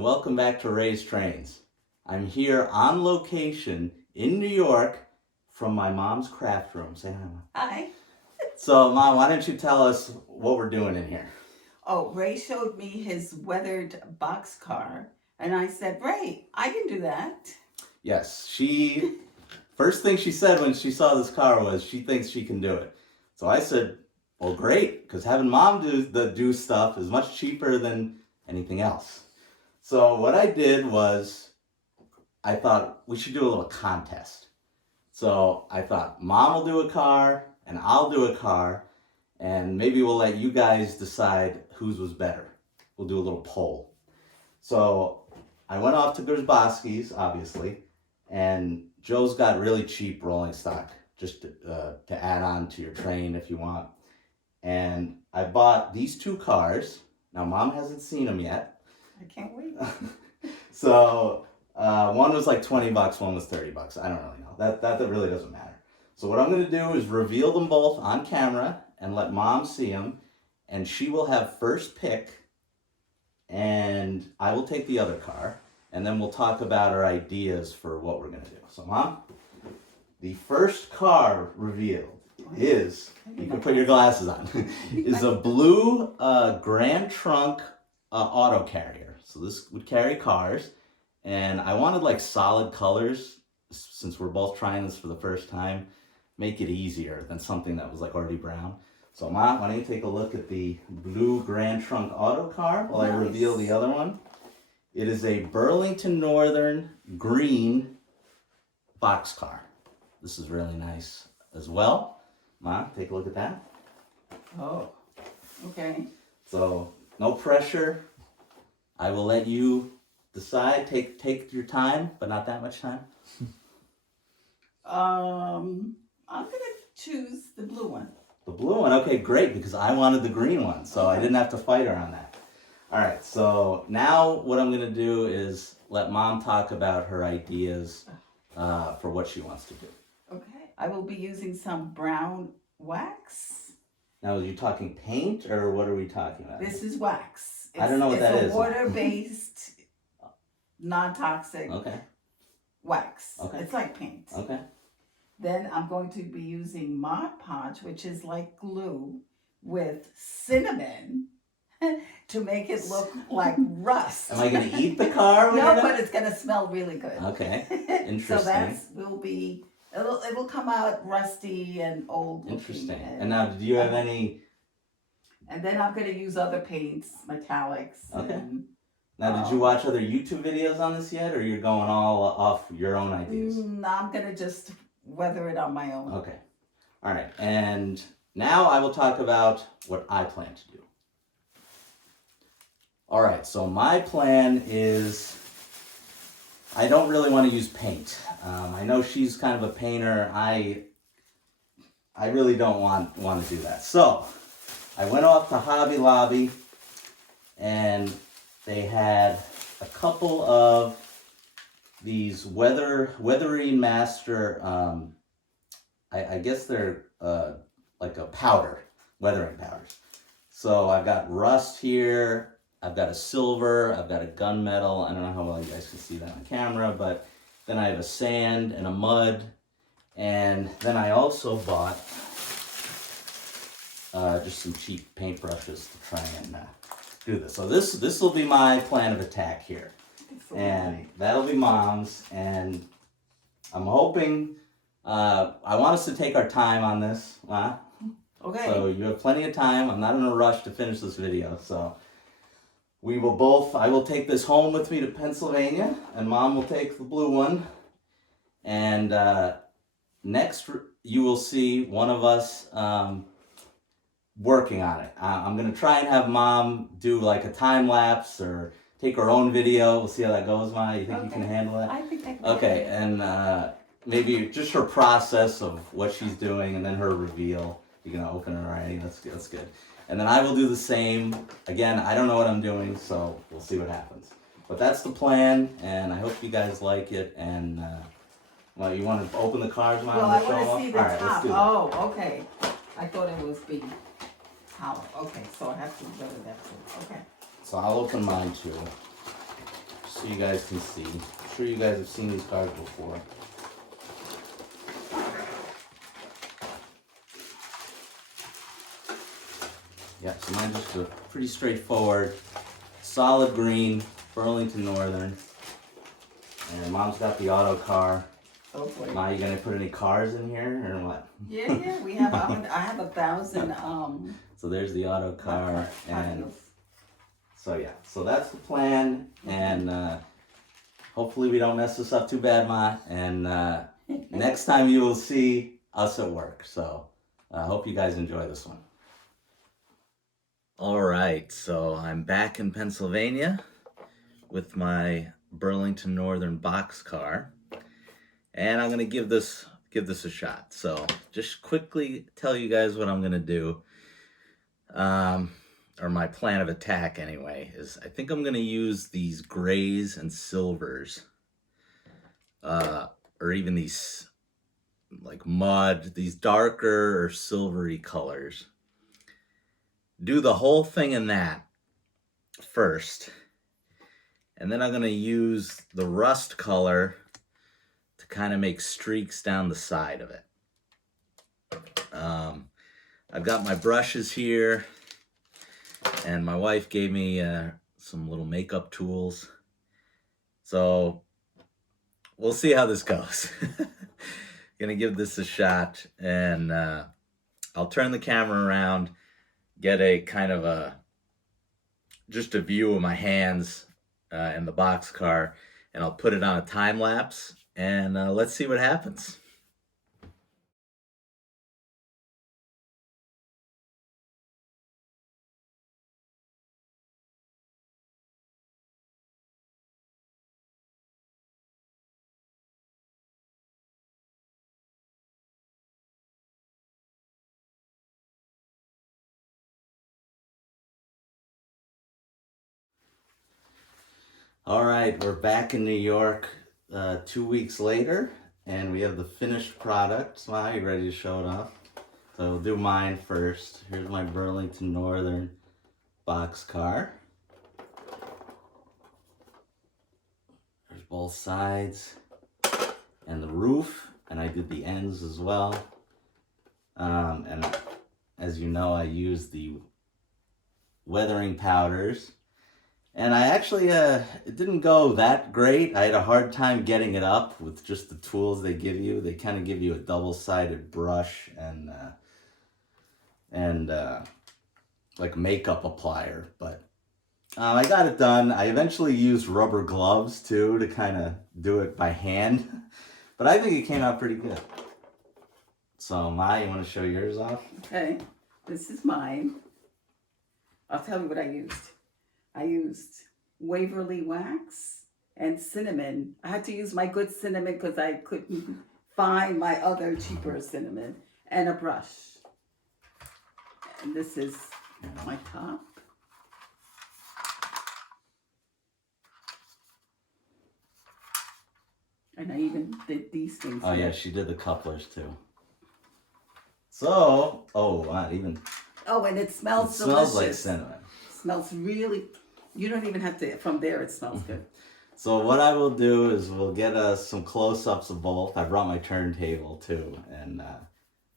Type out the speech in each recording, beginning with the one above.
and welcome back to Ray's Trains. I'm here on location in New York from my mom's craft room. Say hi, Mom. Hi. So, Mom, why don't you tell us what we're doing in here? Oh, Ray showed me his weathered boxcar, and I said, Ray, I can do that. Yes, first thing she said when she saw this car was she thinks she can do it. So I said, well, great, because having Mom do stuff is much cheaper than anything else. So what I did was I thought we should do a little contest. So I thought Mom will do a car and I'll do a car, and maybe we'll let you guys decide whose was better. We'll do a little poll. So I went off to Gersbowski's, obviously, and Joe's got really cheap rolling stock just to add on to your train if you want. And I bought these two cars. Now, Mom hasn't seen them yet. I can't wait. So one was like $20, one was $30. I don't really know. That really doesn't matter. So what I'm going to do is reveal them both on camera and let Mom see them. And she will have first pick, and I will take the other car. And then we'll talk about our ideas for what we're going to do. So, Mom, the first car revealed is, you can put your glasses on, is a blue Grand Trunk auto carrier. So this would carry cars, and I wanted like solid colors since we're both trying this for the first time, make it easier than something that was like already brown. So Mom, why don't you take a look at the blue Grand Trunk auto car while I reveal the other one. It is a Burlington Northern green boxcar. This is really nice as well. Mom, take a look at that. Oh, okay. So no pressure. I will let you decide. Take your time, but not that much time. I'm gonna choose the blue one. The blue one, okay, great, because I wanted the green one, so I didn't have to fight her on that. All right, so now what I'm gonna do is let Mom talk about her ideas for what she wants to do. Okay. I will be using some brown wax. Now, are you talking paint, or what are we talking about? This is wax. I don't know what that is. It's a water-based, non-toxic wax. Okay. It's like paint. Okay. Then I'm going to be using Mod Podge, which is like glue, with cinnamon to make it look like rust. Am I going to eat the car? No, but it's going to smell really good. Okay. Interesting. So it will come out rusty and old looking. Interesting. And now, do you have any? And then I'm going to use other paints, metallics. Okay. Now, did you watch other YouTube videos on this yet, or you're going all off your own ideas? No, I'm going to just weather it on my own. Okay. All right. And now I will talk about what I plan to do. All right. So my plan is I don't really want to use paint. I know she's kind of a painter. I really don't want to do that. So I went off to Hobby Lobby, and they had a couple of these Weathering Master, I guess they're like a powder, weathering powders. So I've got rust here, I've got a silver, I've got a gunmetal. I don't know how well you guys can see that on camera, but then I have a sand and a mud. And then I also bought just some cheap paintbrushes to try and do this. So this will be my plan of attack here. And that'll be Mom's. And I'm hoping, I want us to take our time on this. Okay. So you have plenty of time. I'm not in a rush to finish this video. So I will take this home with me to Pennsylvania, and Mom will take the blue one. And next you will see one of us working on it. I'm going to try and have Mom do like a time lapse or take her own video. We'll see how that goes, Ma. You think you can handle it? I think I can. Okay, and maybe just her process of what she's doing, and then her reveal. You're going to open her already. That's good. And then I will do the same. Again, I don't know what I'm doing, so we'll see what happens. But that's the plan, and I hope you guys like it. And well, you want to open the cards, Mom? Well, I want to see the All right, let's top. do that. Oh, okay. I thought it was big. Hollow. Okay, so I have to go to that too. Okay. So I'll open mine too. so you guys can see. I'm sure you guys have seen these cars before. Yeah, so mine's just a pretty straightforward, solid green, Burlington Northern. And Mom's got the auto car. Oh boy. Ma, you gonna put any cars in here or what? Yeah, we have, I have 1,000, So there's the auto car, and patios. so yeah, so that's the plan, and hopefully we don't mess this up too bad, Ma, and next time you will see us at work, so I hope you guys enjoy this one. All right, so I'm back in Pennsylvania with my Burlington Northern box car, and I'm gonna give this a shot. So just quickly tell you guys what I'm gonna do, or my plan of attack anyway, is I think I'm gonna use these grays and silvers, or even these like mud, these darker or silvery colors. Do the whole thing in that first, and then I'm gonna use the rust color to kind of make streaks down the side of it. I've got my brushes here, and my wife gave me some little makeup tools. So we'll see how this goes. Gonna give this a shot, and I'll turn the camera around, get a kind of just a view of my hands in the box car, and I'll put it on a time lapse, and let's see what happens. All right, we're back in New York 2 weeks later, and we have the finished product. So now you ready to show it off? So we'll do mine first. Here's my Burlington Northern box car. There's both sides and the roof, and I did the ends as well. And as you know, I used the weathering powders. And I actually, it didn't go that great. I had a hard time getting it up with just the tools they give you. They kind of give you a double-sided brush and like makeup applier. But I got it done. I eventually used rubber gloves too to kind of do it by hand. But I think it came out pretty good. So Mai, you want to show yours off? Okay, this is mine. I'll tell you what I used. I used Waverly wax and cinnamon. I had to use my good cinnamon because I couldn't find my other cheaper cinnamon, and a brush. And this is my top. And I even did these things. Oh yeah, she did the couplers too. So, not even. Oh, and it smells delicious. Smells like cinnamon. Smells really, you don't even have to, from there it smells good. So what I will do is we'll get some close-ups of both. I brought my turntable too, and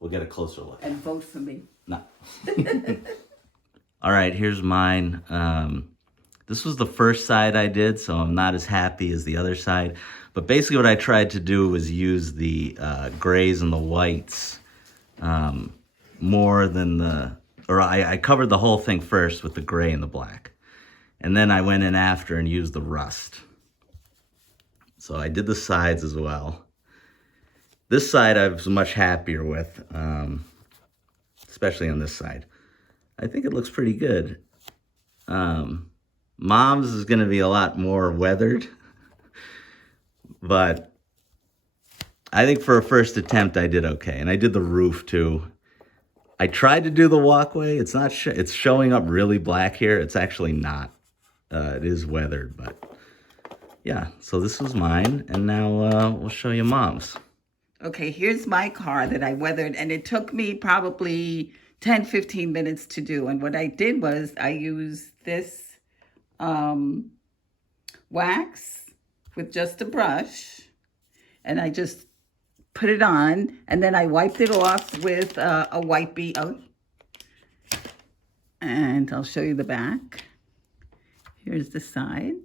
we'll get a closer look. And vote for me. No. All right, here's mine. This was the first side I did, so I'm not as happy as the other side. But basically what I tried to do was use the grays and the whites more than I covered the whole thing first with the gray and the black. And then I went in after and used the rust. So I did the sides as well. This side I was much happier with, especially on this side. I think it looks pretty good. Mom's is going to be a lot more weathered. But I think for a first attempt I did okay. And I did the roof too. I tried to do the walkway. It's not. It's showing up really black here. It's actually not. It is weathered, but yeah. So this was mine, and now we'll show you Mom's. Okay, here's my car that I weathered, and it took me probably 10, 15 minutes to do. And what I did was I used this wax with just a brush, and I just put it on, and then I wiped it off with a wipey. Oh, and I'll show you the back. Here's the side.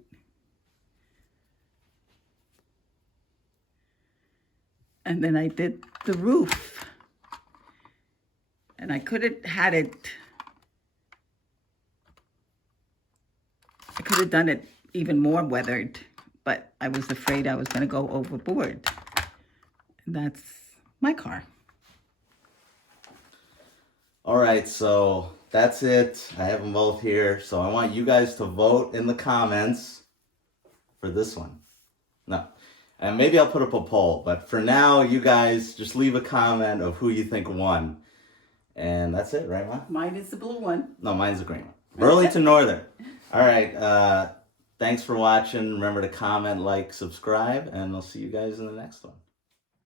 And then I did the roof. And I could have had it, I could have done it even more weathered, but I was afraid I was going to go overboard. And that's my car. All right, so that's it. I have them both here. So I want you guys to vote in the comments for this one. No. And maybe I'll put up a poll, but for now, you guys just leave a comment of who you think won. And that's it, right, Ma? Mine is the blue one. No, mine's the green one. Burlington Northern. All right, thanks for watching. Remember to comment, like, subscribe, and I'll see you guys in the next one.